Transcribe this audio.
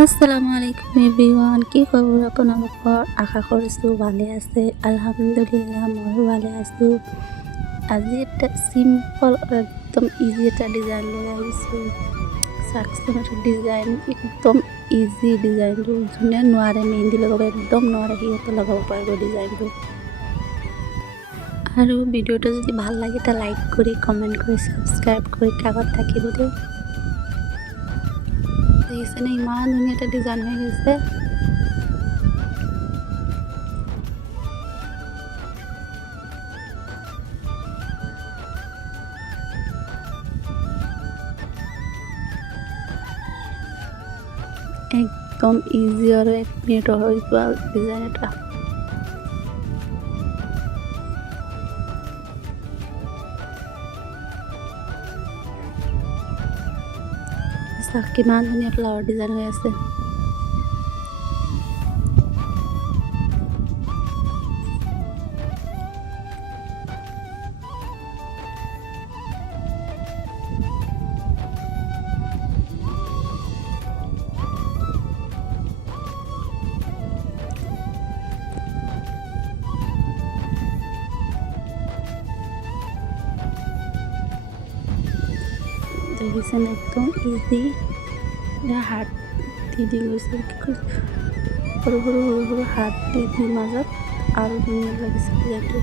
আসসালামু আলাইকুম এভরিওয়ান, কি খবৰ আপোনালোকৰ? আশা কৰিছোঁ ভালে আছে। আলহামদুলিল্লাহ ময়ো ভালে আছোঁ। আজি এটা চিম্পল একদম ইজি এটা ডিজাইন লৈ আহিছোঁ। চাওকচোন, এটা ডিজাইন একদম ইজি ডিজাইনটো, যোনে নোৱাৰে মেহেন্দি লগাব, একদম নোৱাৰে সিহঁতে লগাব পাৰিব ডিজাইনটো। আৰু ভিডিঅ'টো যদি ভাল লাগে এটা লাইক কৰি কমেণ্ট কৰি ছাবস্ক্ৰাইব কৰি কাষত থাকিব দেই। দেখিছেনে ইমান ধুনীয়া এটা ডিজাইন হৈ গৈছে। একদম ইজি আৰু 1 মিনিটৰ হৈ যোৱা ডিজাইন এটা। চাওক কিমান ধুনীয়া ফ্লাৱাৰ ডিজাইন হৈ আছে। দেখিছেনে একদম ইজি। হাত দি গৈছে, সৰু সৰু হাত দি মাজত আৰু ধুনীয়া লাগিছে ডিজাইনটো।